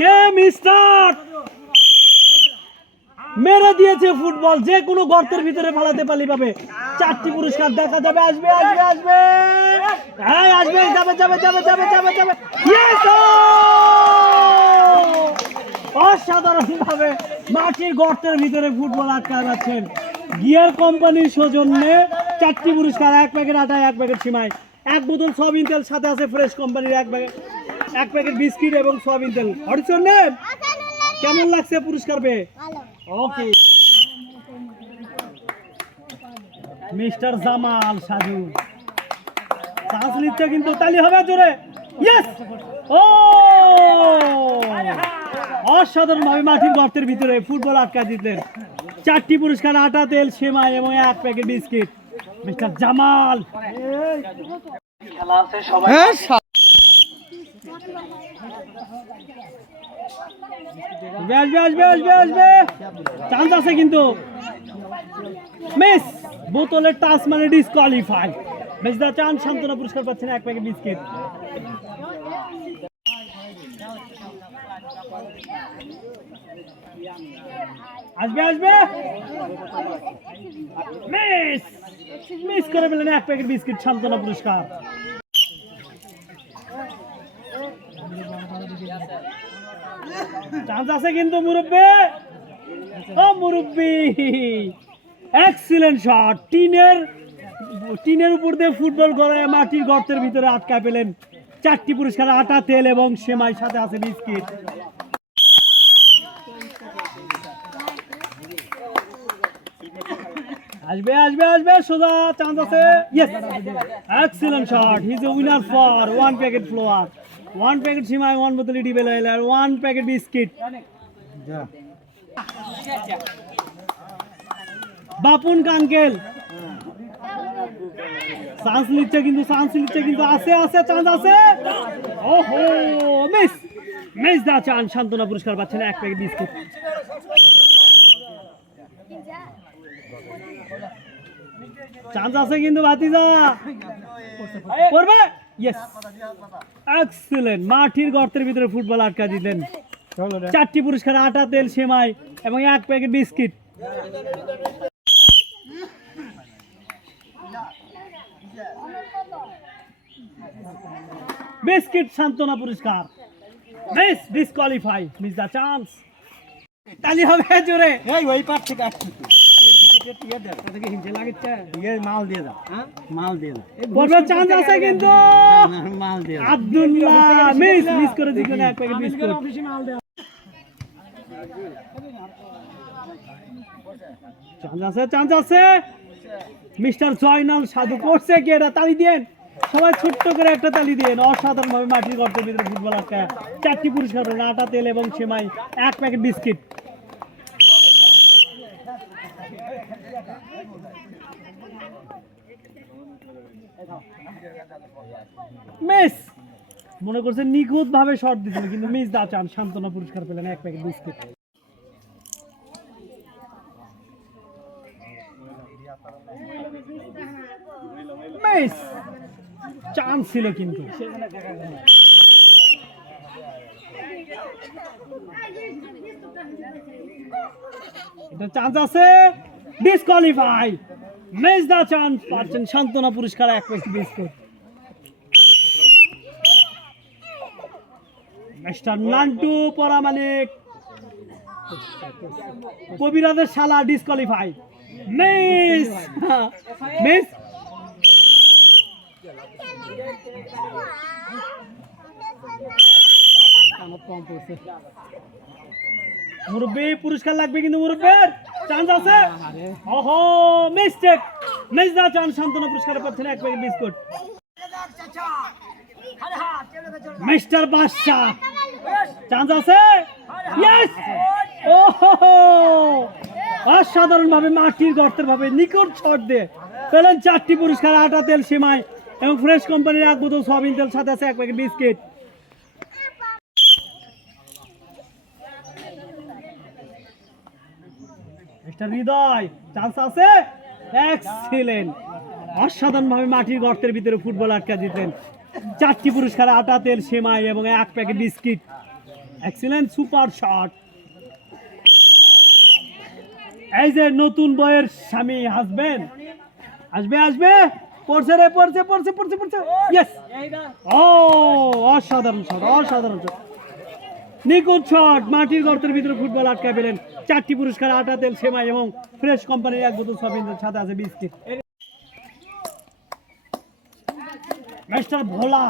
Game start. মেরে দিয়েছে football, যে কোনো গর্তের ভিতরে ফালাতে পারলে পাবে। 4টি পুরস্কার দেখা যাবে। আসবে আসবে আসবে, হ্যাঁ আসবে, যাবে যাবে যাবে যাবে যাবে যাবে। ইয়েস! অসাধারণ ভাবে মাটির গর্তের ভিতরে ফুটবল আটকা যাচ্ছেন। গিয়ার কোম্পানির সৌজন্যে 4টি পুরস্কার, 1 প্যাকেট আটা, 1 প্যাকেট সিমাই, 1 বোতল সয়াবিন তেল, সাথে আছে ফ্রেশ কোম্পানির 1 প্যাকেট বিস্কিট এবং সয়াবিন তেল। হরিচন্দ্র, কেমন লাগছে পুরস্কার পেয়ে? ওকে, মিস্টার জামাল সাজু চান্স নিচ্ছে, কিন্তু তালি হবে জোরে। ইয়েস! ও অসাধারণ ভাবে মাটির গর্তের ভিতরে ফুটবল আটকা দিতেন। 4টি পুরস্কার, আটা, তেল, সেমাই এবং 1 প্যাকেট বিস্কিট। মিস্টার জামাল, আসবে আসবে আসবে আসবে, চান্স আছে কিন্তু। মিস, বোতলের টাচ মানে ডিসকোয়ালিফাই। মেজদা চান সান্ত্বনা পুরস্কার পাচ্ছেন 1 প্যাকেট বিস্কিট। আসবে আসবে, মিস, মিস করে ফেলেন 1 প্যাকেট বিস্কিট, সান্ত্বনা পুরস্কার। চান্স আছে কিন্তু মুরব্বি, ও মুরব্বি, এক্সিলেন্ট শট। টিনের উপর দিয়ে ফুটবল গড়ায় মাটির গর্তের ভিতরে আটকা পেলেন। 4টি পুরস্কার, আটা, তেল এবং সেমাই, সাথে আছে বিস্কিট। আসবে আসবে আসবে, সোজা চান্স আছে। Yes, excellent shot. He is a winner for 1 packet flour, 1 packet সিমাই, 1 বোতল ডিবেল অয়েল, 1 প্যাকেট বিস্কিট। বাপুন কাঙ্কেল চান্স নিচ্ছে কিন্তু, আছে আছে, চান্স আছে। ওহো, মিস, মিস দা চান সান্ত্বনা পুরস্কার পাচ্ছেন 1 প্যাকেট বিস্কুট। চান্স আছে কিন্তু, ভাতিজা করবে। Yes, excellent. মাটির গর্তের ভিতরে ফুটবল আটকা দিতেন। 4টি পুরস্কার, আটা, তেল, সেমাই এবং 1 প্যাকেট বিস্কিট। বিস্কিট সান্ত্বনা পুরস্কার। Miss disqualify, miss the chance. তালি হবে জোরে। এই ওই পার থেকে আসছে, মাল দিয়ে দাও, মাল দিয়ে দাও, চান্স আছে কিন্তু। আব্দুল্লাহ মিস, মিস করে দিলেন 1 প্যাকেট বিস্কুট। চান্স আছে, চান্স আছে। মিস্টার জয়নাল সাধু করছে কি এটা? তালি দেন সবাই, ছোট্ট করে একটা তালি দেন। অসাধারণ ভাবে মাটির গর্তের ভিতরে ফুটবল আটকা 4টি পুরস্কার, আটা, তেল এবং সেমাই, 1 প্যাকেট বিস্কিট। মিস, মনে করছে নিখুঁত ভাবে শট দিছিল, কিন্তু মিস দা চান সান্ত্বনা পুরস্কার পেলেন 1 প্যাকেট বিস্কিট। মিস, চান্স ছিল কিন্তু। এটা চান্স আছে, ডিসকোয়ালিফাই। মিস দা চান্স পাচ্ছেন সান্ত্বনা পুরস্কার 1 packet biscuit. Mister Nantu Paramanik কবিরাজের শালা ডিসকোয়ালিফাই। মিস, মিস, মুরব্বি পুরস্কার লাগবে কিন্তু, মুরব্বির চান্স আছে। ওহো, মিস্টেক। মিস দা চান্স সান্ত্বনা পুরস্কার পাচ্ছেন 1 প্যাকেট বিস্কুট। মিস্টার বাদশা, চান্স আছে। ইয়েস! ওহো, অসাধারণ ভাবে মাটির গর্তের ভাবে নিকট শট দিয়ে পেলেন 4টি পুরস্কার, আটা, তেল, সেমাই এবং ফ্রেশ কোম্পানির 1 বোতল সয়াবিন তেল, সাথে আছে 1 প্যাকেট বিস্কিট। মিস্টার হৃদয়, চান্স আছে। এক্সিলেন্ট। অসাধারণ ভাবে মাটির গর্তের ভিতরে ফুটবল আটকা দিতেন। 4টি পুরস্কার, আটা, তেল, সেমাই এবং 1 packet biscuit. Excellent, super shot. এই যে নতুন বইয়ের স্বামী হাসবেন, আসবে আসবে, পড়ছে রে, পড়ছে পড়ছে পড়ছে পড়ছে, ইয়েস। ও অসাধারণ শট, অসাধারণ শট, নিখুঁত শট, মাটির গর্তের ভিতরে ফুটবল আটকায় পেলেন। 4টি পুরস্কার, আটা, তেল, সেমাই এবং ফ্রেশ কোম্পানির 1 বোতল সয়াবিনের সাথে আছে বিস্কিট। মিস্টার ভোলা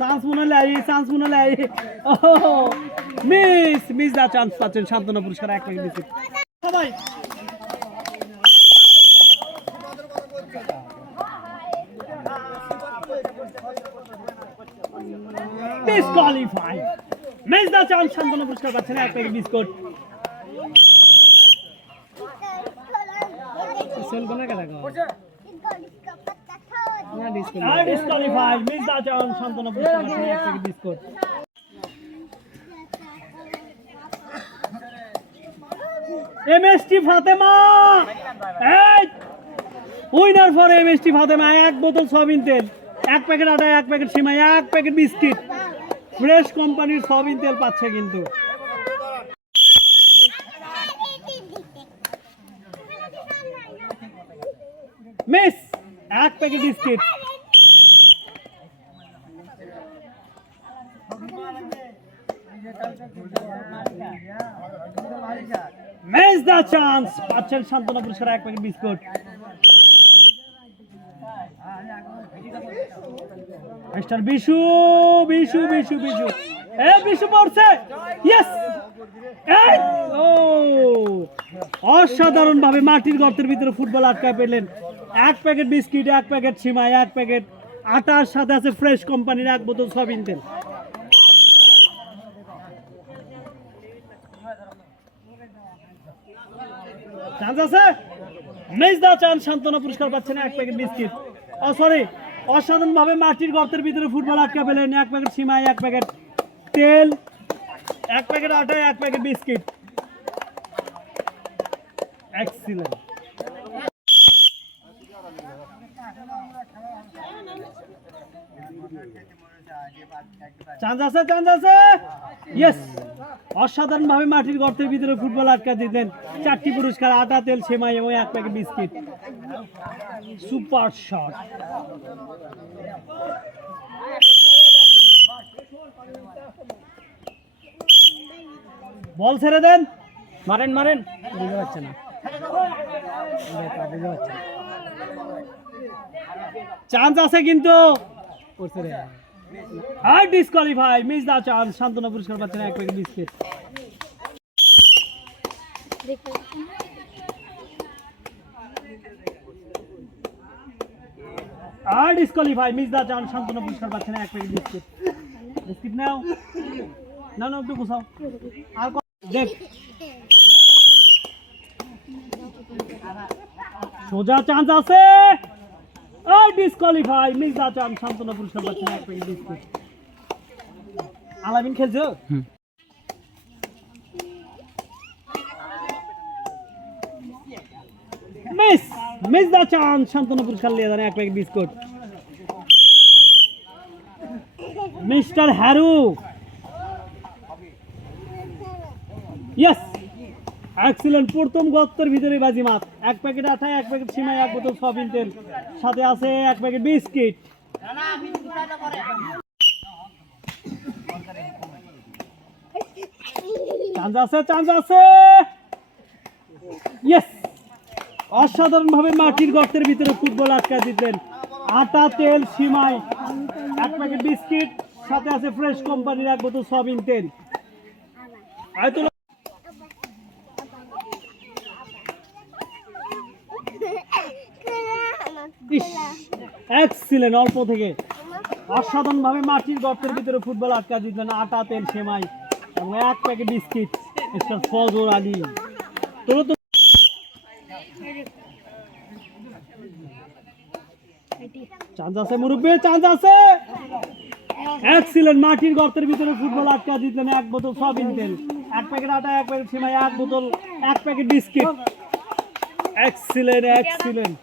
চান্স মনে লাই, চান্স মনে লাই, মিস দা চান্স পাচ্ছেন, সান্ত্বনা পুরস্কার 1 প্যাকেট বিস্কিট। সবাই ডিসকোয়ালিফাই, মিস দা চান্স, সান্ত্বনা পুরস্কার পাচ্ছেন 1 প্যাকেট বিস্কুট। সেল কোনে কা লাগা ডিসকোয়ালিফাই, মিস দা চান্স, সান্ত্বনা পুরস্কার পাচ্ছেন 1 প্যাকেট বিস্কুট। এমএসটি ফাতেমা, এই উইনার ফর এমএসটি ফাতেমা, 1 বোতল সয়াবিন তেল, 1 প্যাকেট আটা, 1 প্যাকেট সিমাই, 1 প্যাকেট বিস্কিট, ফ্রেশ কোম্পানির সয়াবিন তেল পাচ্ছে কিন্তু। Miss 1 packet biscuit. Miss the chance, পাচ্ছেন সান্ত্বনা পুরস্কার 1 packet biscuit. Mister Bishu Bishu Bishu Bishu, এ বিশু পড়ছে, ইয়েস। ও অসাধারণ ভাবে মাটির গর্তের ভিতরে ফুটবল আটকায় পেলেন। 1 প্যাকেট বিস্কিট, 1 প্যাকেট সিমাই, 1 প্যাকেট আটার সাথে আছে ফ্রেশ কোম্পানির 1 বোতল সয়াবিন তেল। চান্স আছে, মিস দা চান্স, সান্ত্বনা পুরস্কার পাচ্ছেন 1 প্যাকেট বিস্কিট। ও সরি, অসাধারণ ভাবে মাটির গর্তের ভিতরে ফুটবল আটকা পেলেন। 1 প্যাকেট সিমাই, 1 প্যাকেট তেল, 1 প্যাকেট আটা, 1 প্যাকেট বিস্কিট। এক্সিলেন্ট। চান্স আছে, চান্স আছে, ইয়েস। অসাধারণ ভাবে মাটির গর্তের ভিতরে ফুটবল আটকা দিলেন। 4টি পুরস্কার, আটা, তেল, সেমাই এবং 1 packet biscuit. Super shot. Ball ছেড়ে দেন, মারেন মারেন, বুঝতে পারছে না, চান্স আছে কিন্তু, আর ডিসকোয়ালিফাই, মিস দা চান্স, সান্ত্বনা পুরস্কার পাচ্ছেন 1 packet biscuit. R disqualify, miss the chance, সান্ত্বনা পুরস্কার পাচ্ছেন 1 প্যাকেট বিস্কিট। বিস্কিট নাও, না না একটু গুছাও, আর দেখ সোজা চান্স আছে, আর ডিসকোয়ালিফাই, মিস দা চান্স, সান্ত্বনা পুরস্কার পাচ্ছেন 1 প্যাকেট বিস্কিট। আলামিন খেলছো, মিস দা চান্স, সান্ত্বনা পুরস্কার নিয়ে যান 1 packet biscuit. Mister Haru, yes, excellent. প্রথম গর্তের ভিতরে বাজিমাত। 1 প্যাকেট আটা, 1 প্যাকেট সিমাই, 1 বোতল সয়াবিন তেল, সাথে আছে 1 প্যাকেট বিস্কিট। চান্স আছে, চান্স আছে, ইয়েস। অসাধারণ ভাবে মাটির গর্তের ভিতরে ফুটবল আটকা দিতেন। আটা, তেল, সিমাই, 1 প্যাকেট বিস্কিট, সাথে আছে ফ্রেশ কোম্পানির 1 বোতল সয়াবিন তেল। এক্সিলেন্ট, অল্প থেকে অসাধারণ ভাবে মাটির গর্তের ভিতরে ফুটবল আটকা দিতেন। আটা, তেল, সেমাই এবং 1 প্যাকেট বিস্কিট। মিস্টার ফজর আলী, তোর তো চান্স আছে মুরব্বী, চান্স আছে। এক্সিলেন্ট, মাটির গর্তের ভিতরে ফুটবল আটকা দিতেন। 1 বোতল সয়াবিন তেল, 1 প্যাকেট আটা, 1 প্যাকেট সিমাই, 1 বোতল, 1 packet biscuit. Excellent, excellent,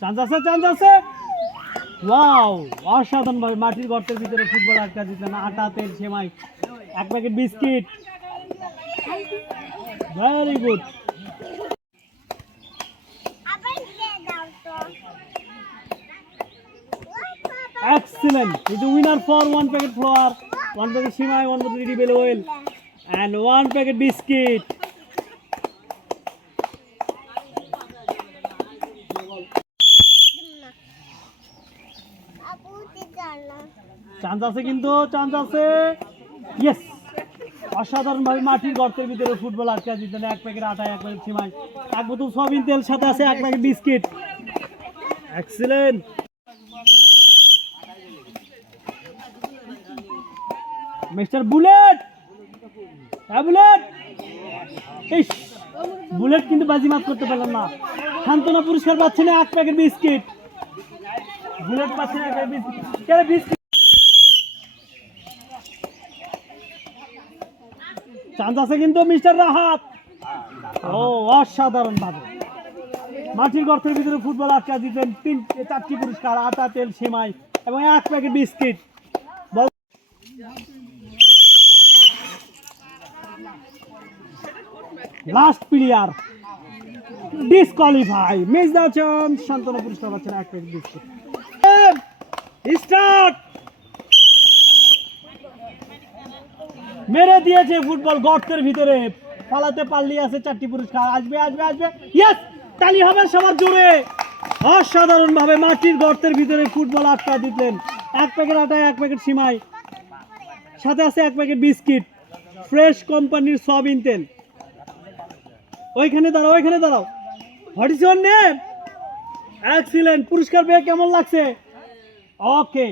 chance আছে, চান্স আছে, ওয়াও, অসাধারণ ভাবে মাটির গর্তের ভিতরে ফুটবল আটকা দিতেন। আটা, তেল, সেমাই, এক packet biscuit. Very good, excellent. Is the winner for 1 packet flour, 1 packet shimai, 1 bottle edible oil, and 1 packet biscuit. Chance আছে, কিন্তু চান্স আছে। ইয়েস, অসাধারণ ভাবে মাটির গর্তের ভিতরে ফুটবল আটকা দিতেন। 1 প্যাকেট আটা, 1 প্যাকেট সিমাই, 1 বোতল সয়াবিন তেল, সাথে আছে 1 packet biscuit. Excellent. Mister bullet, হ্যাঁ বুলেট, ইস, বুলেট কিন্তু বাজিমাত করতে পারলাম না। সান্ত্বনা পুরস্কার পাচ্ছে না 1 প্যাকেট বিস্কিট। বুলেট পাচ্ছে না 1 প্যাকেট বিস্কিট। চান্স আছে কিন্তু মিস্টার রাহাত। ও, অসাধারণ ভাবে মাটির গর্তের ভিতরে ফুটবল আটকা দিতেন। 4টি পুরস্কার, আটা, তেল, সেমাই এবং 1 packet biscuit. Last player disqualify. মেজদা চাঁদ সান্ত্বনা পুরস্কার পাচ্ছেন 1 প্যাকেট বিস্কিট। স্টার্ট। মেরে দিয়েছে ফুটবল গর্তের ভিতরে, পালাতে পারলি আছে। 4টি পুরস্কার আসবে আসবে আসবে। ইয়েস, তালি হবে সবার জোরে। অসাধারণ ভাবে মাটির গর্তের ভিতরে ফুটবল আটকা দিতেন। 1 প্যাকেট আটা, 1 প্যাকেট সিমাই, সাথে আছে 1 প্যাকেট বিস্কিট। ফ্রেশ কোম্পানির সয়াবিন তেল। ওইখানে দাঁড়াও, ওইখানে দাঁড়াও। What is your name? Excellent. পুরস্কার পেয়ে কেমন লাগছে? ওকে।